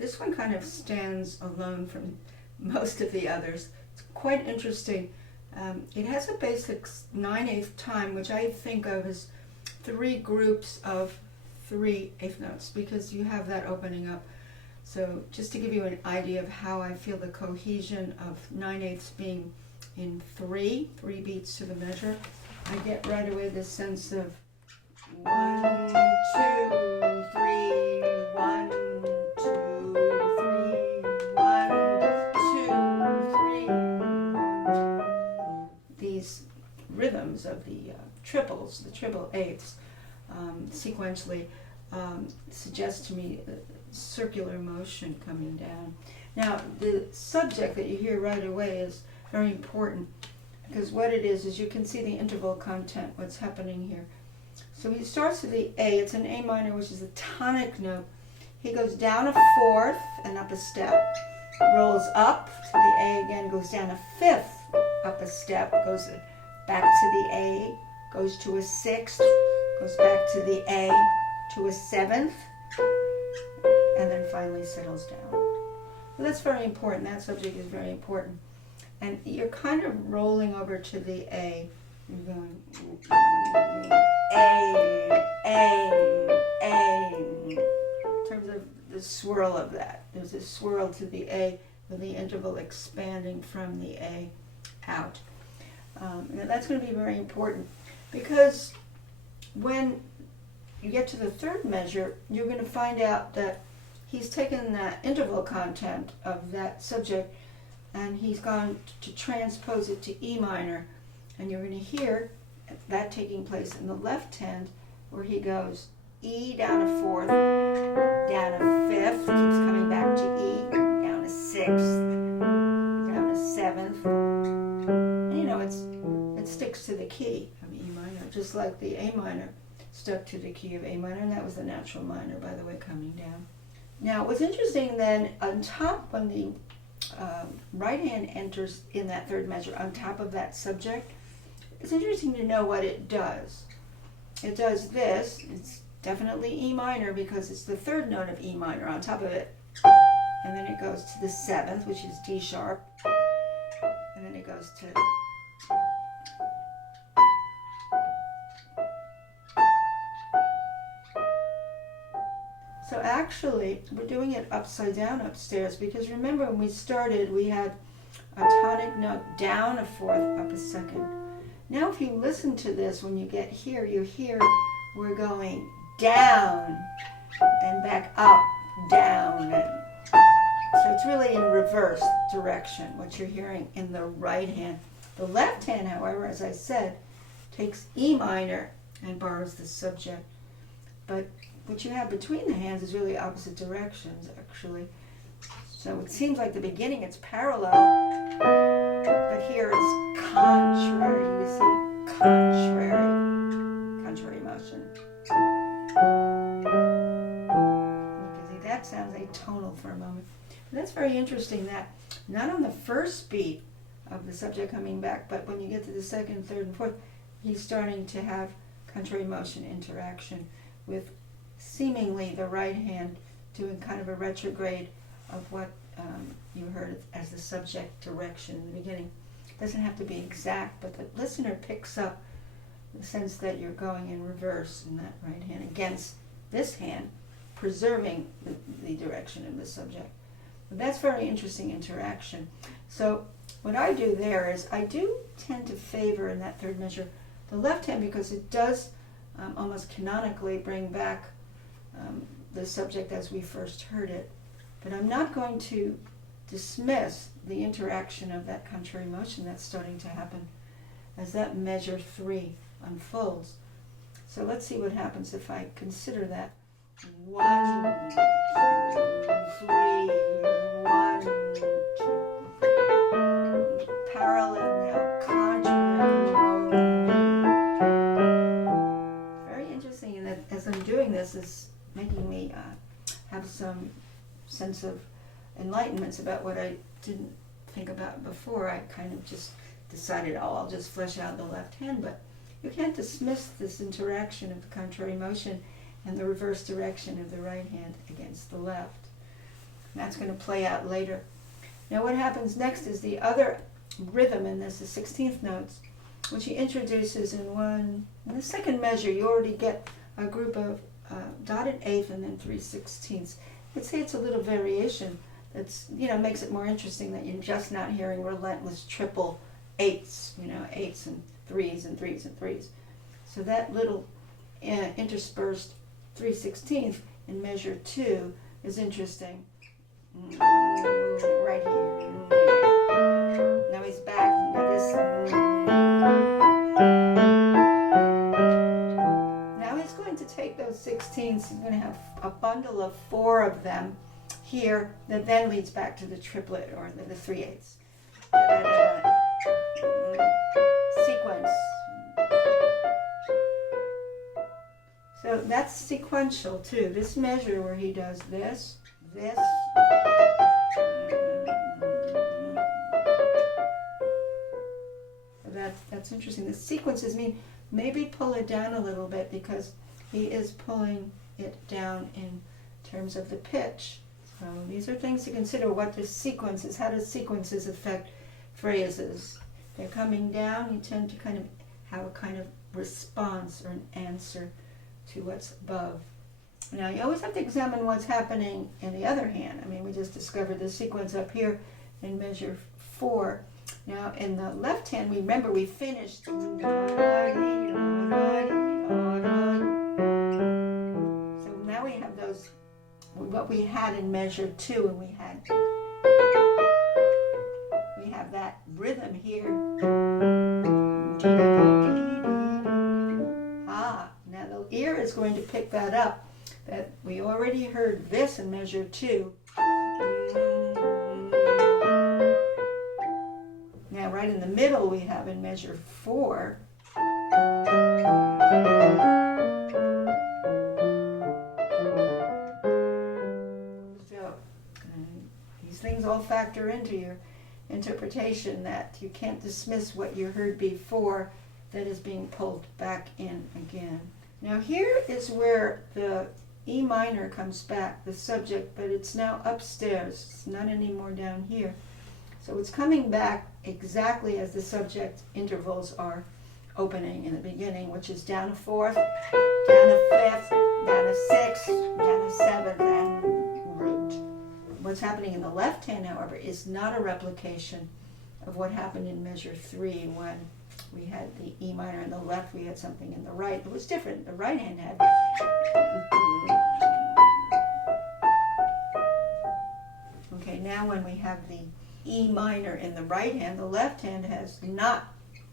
this one kind of stands alone from most of the others. It's quite interesting. It has a basic 9/8 time, which I think of as 3 groups of 3/8 notes, because you have that opening up. So just to give you an idea of how I feel the cohesion of 9/8 being in 3 beats to the measure, I get right away this sense of 1, 2, 3, 1, 2, 3, 1, 2, 3. These rhythms of the triples, the triple eighths, sequentially suggest to me circular motion coming down. Now, the subject that you hear right away is very important, because what it is you can see the interval content, what's happening here. So he starts with the A. It's an A minor, which is a tonic note. He goes down a 4th and up a step, rolls up to the A again, goes down a 5th, up a step, goes back to the A, goes to a 6th, goes back to the A, to a 7th, and then finally settles down. So that's very important. That subject is very important. And you're kind of rolling over to the A. You're going A, in terms of the swirl of that. There's a swirl to the A with the interval expanding from the A out. And that's going to be very important, because when you get to the 3rd measure, you're going to find out that he's taken that interval content of that subject and he's gone to transpose it to E minor. And you're going to hear that taking place in the left hand, where he goes E down a 4th, down a 5th, keeps coming back to E, down a 6th, down a 7th. And it sticks to the key of E minor, just like the A minor stuck to the key of A minor, and that was the natural minor, by the way, coming down. Now, what's interesting then, on top, when the right hand enters in that 3rd measure on top of that subject, it's interesting to know what it does. It does this. It's definitely E minor, because it's the 3rd note of E minor on top of it. And then it goes to the 7th, which is D sharp. And then it goes to So actually, we're doing it upside down upstairs, because remember when we started, we had a tonic note down a 4th, up a 2nd. Now if you listen to this, when you get here, you hear we're going down and back up, down. So it's really in reverse direction, what you're hearing in the right hand. The left hand, however, as I said, takes E minor and borrows the subject. But what you have between the hands is really opposite directions, actually. So it seems like the beginning it's parallel, but here it's contrary. You see, contrary motion. You can see that sounds atonal for a moment. And that's very interesting, that not on the first beat of the subject coming back, but when you get to the 2nd, 3rd, and 4th, he's starting to have contrary motion interaction with seemingly the right hand doing kind of a retrograde of what you heard as the subject direction in the beginning. It doesn't have to be exact, but the listener picks up the sense that you're going in reverse in that right hand against this hand, preserving the direction of the subject. But that's very interesting interaction. So what I do there is I do tend to favor in that 3rd measure the left hand, because it does almost canonically bring back the subject as we first heard it. But I'm not going to dismiss the interaction of that contrary motion that's starting to happen as that measure 3 unfolds. So let's see what happens if I consider that. 1, 2, 3, 1, 2. Parallel now, contrary motion. Very interesting, and that as I'm doing this, is making me have some sense of enlightenments about what I didn't think about before. I kind of just decided, I'll just flesh out the left hand, but you can't dismiss this interaction of the contrary motion and the reverse direction of the right hand against the left. That's going to play out later. Now what happens next is the other rhythm in this, the 16th notes, which he introduces in the second measure. You already get a group of dotted eighth and then 3/16. I'd say it's a little variation that's, makes it more interesting that you're just not hearing relentless triple eighths, eighths and threes and threes and threes. So that little interspersed 3/16 in measure 2 is interesting. Right here. Now he's back. Now he's going to take those 16ths. He's going to have a bundle of 4 of them here that then leads back to the triplet or the 3/8. Sequence. So that's sequential too. This measure where he does this. That's interesting. The sequences mean maybe pull it down a little bit because he is pulling it down in terms of the pitch. So these are things to consider. What the sequence is. How does sequences affect phrases? If they're coming down, you tend to kind of have a kind of response or an answer to what's above. Now you always have to examine what's happening in the other hand. I mean, we just discovered the sequence up here in measure 4. Now in the left hand, remember we finished. So now we have those, what we had in measure 2, and we have that rhythm here. Now the ear is going to pick that up. That we already heard this in measure 2. Now right in the middle we have in measure 4. So these things all factor into your interpretation, that you can't dismiss what you heard before that is being pulled back in again. Now here is where the E minor comes back, the subject, but it's now upstairs. It's not anymore down here. So it's coming back exactly as the subject intervals are opening in the beginning, which is down a 4th, down a 5th, down a 6th, down a 7th, and root. What's happening in the left hand, however, is not a replication of what happened in measure 3 when we had the E minor in the left, we had something in the right. It was different. The right hand had. Okay, now when we have the E minor in the right hand, the left hand has not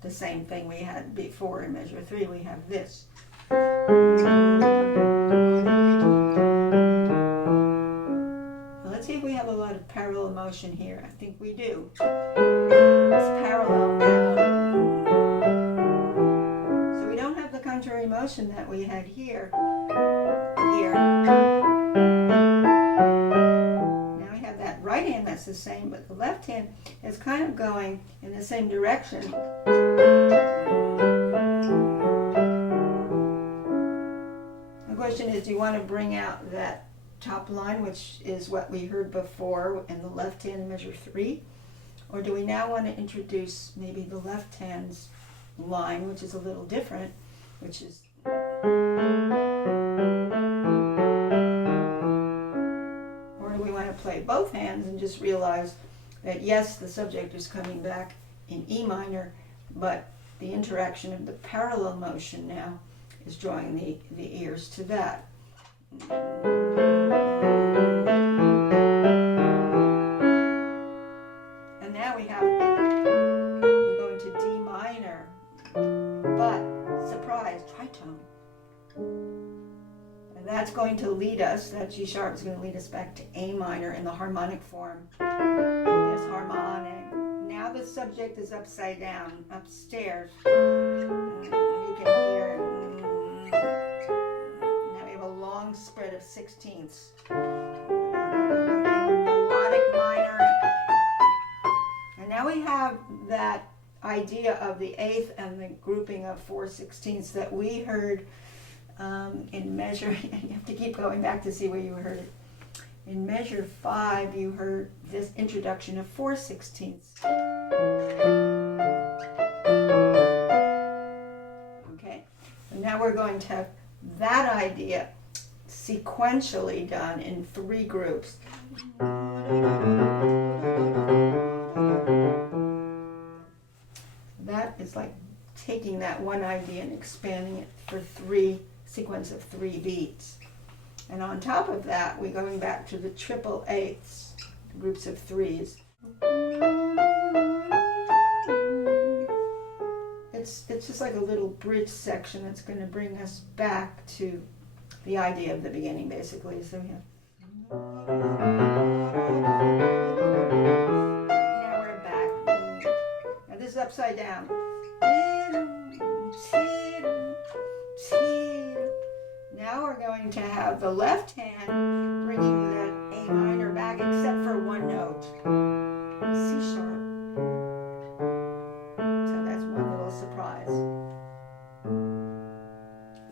the same thing we had before in measure 3. We have this. Now let's see if we have a lot of parallel motion here. I think we do. It's parallel now. Contrary motion that we had here. Now we have that right hand that's the same, but the left hand is kind of going in the same direction. The question is, do you want to bring out that top line, which is what we heard before in the left hand in measure 3? Or do we now want to introduce maybe the left hand's line, which is a little different, which is or do we want to play both hands and just realize that yes, the subject is coming back in E minor, but the interaction of the parallel motion now is drawing the ears to that. And now we're going to D minor, but surprise, tritone. And that's going to lead us, that G sharp is going to lead us back to A minor in the harmonic form. This harmonic. Now the subject is upside down, upstairs. You can hear it. Now we have a long spread of 16ths. Melodic minor. And now we have that idea of the 8th and the grouping of 4/16ths that we heard in measure. You have to keep going back to see where you heard it In measure 5, you heard this introduction of 4/16. Okay, and now we're going to have that idea sequentially done in 3 groups. That is like taking that one idea and expanding it for 3 sequence of 3 beats. And on top of that, we're going back to the triple eighths, groups of 3s. It's just like a little bridge section that's going to bring us back to the idea of the beginning, basically. So yeah. Now we're back. Now this is upside down. Now we're going to have the left hand bringing that A minor back, except for one note, C sharp. So that's one little surprise.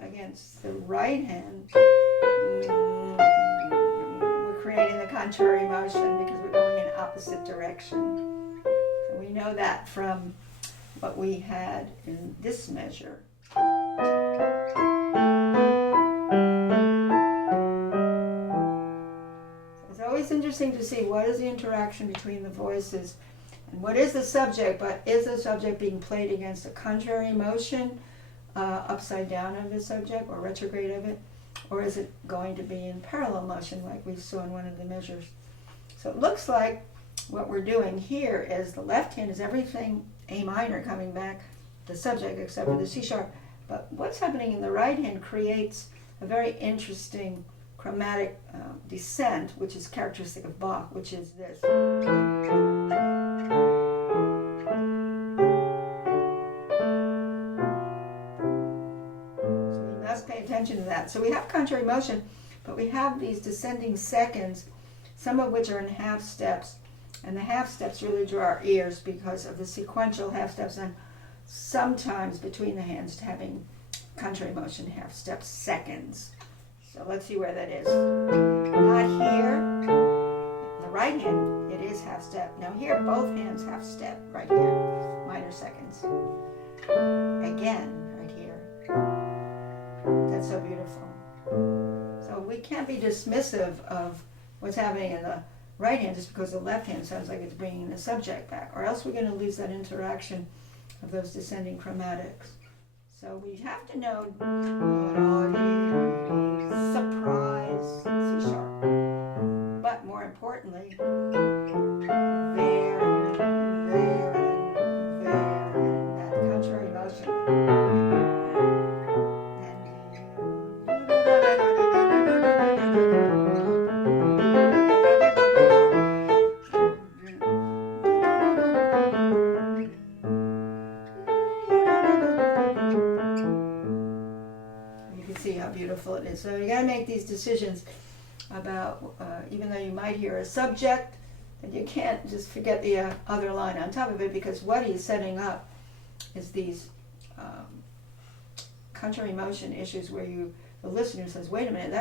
Against the right hand, we're creating the contrary motion because we're going in opposite direction. So we know that from what we had in this measure. It's always interesting to see what is the interaction between the voices and what is the subject, but is the subject being played against a contrary motion, upside down of the subject or retrograde of it, or is it going to be in parallel motion like we saw in one of the measures? So it looks like what we're doing here is the left hand is everything A minor coming back, the subject, except for the C sharp. But what's happening in the right hand creates a very interesting chromatic descent, which is characteristic of Bach, which is this. So we must pay attention to that. So we have contrary motion, but we have these descending seconds, some of which are in half steps. And the half steps really draw our ears because of the sequential half steps, and sometimes between the hands having contrary motion half steps seconds. So let's see where that is. Not here. The right hand, it is half step. Now here, both hands half step. Right here, minor seconds. Again, right here. That's so beautiful. So we can't be dismissive of what's happening in the right hand just because the left hand sounds like it's bringing the subject back, or else we're going to lose that interaction of those descending chromatics. So we have to know surprise, C sharp, but more importantly, there, that contrary motion. Beautiful it is. So you got to make these decisions about, even though you might hear a subject, that you can't just forget the other line on top of it, because what he's setting up is these contrary motion issues where the listener says, wait a minute,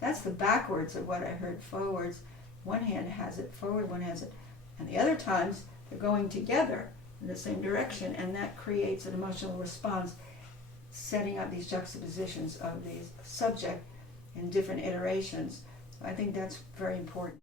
that's the backwards of what I heard forwards. One hand has it forward, one has it, and the other times they're going together in the same direction, and that creates an emotional response, setting up these juxtapositions of these subject in different iterations. I think that's very important.